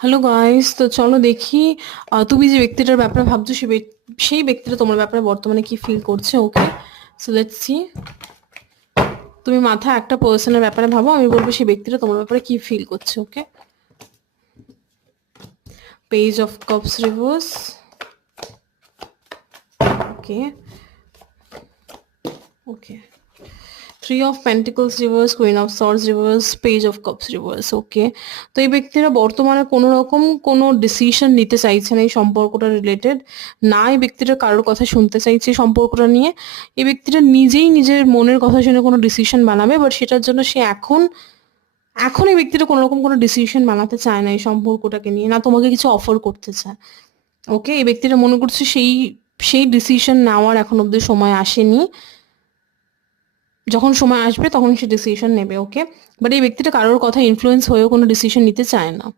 Hello guys, তো চলো দেখি তুমি যে ব্যক্তিটার ব্যাপারে ভাবছো সেই ব্যক্তিটা তোমার ব্যাপারে বর্তমানে কি ফিল করছে। ওকে, সো লেটস সি। তুমি মাথায় একটা পার্সনের ব্যাপারে ভাবো, আমি বলবো সেই ব্যক্তিটা তোমার ব্যাপারে কি ফিল করছে। Okay, page of cups reverse. Okay, okay, three of pentacles reverse, queen of swords reverse, page of cups reverse. Okay, তো এই ব্যক্তিরা বর্তমানে কোনো রকম কোনো ডিসিশন নিতে চাইছে না এই সম্পর্কটা রিলেটেড। না, এই ব্যক্তিটা কারোর কথা শুনতে চাইছে এই সম্পর্কটা নিয়ে। এই ব্যক্তিটা নিজেই নিজের মনের কথা শুনে কোনো ডিসিশন বানাবে, বাট সেটার জন্য সে এখন এখন এই ব্যক্তিটা কোনো রকম কোনো ডিসিশন বানাতে চায় না এই সম্পর্কটাকে নিয়ে, না তোমাকে কিছু অফার করতে চায়। ওকে, এই ব্যক্তিটা মনে করছে সেই সেই ডিসিশন নেওয়ার এখন অব্দি সময় আসেনি। যখন সময় আসবে তখন সে ডিসিশন নেবে। ওকে, বাট এই ব্যক্তিটা কারোর কথা ইনফ্লুয়েন্স হয়েও কোনো ডিসিশন নিতে চায় না।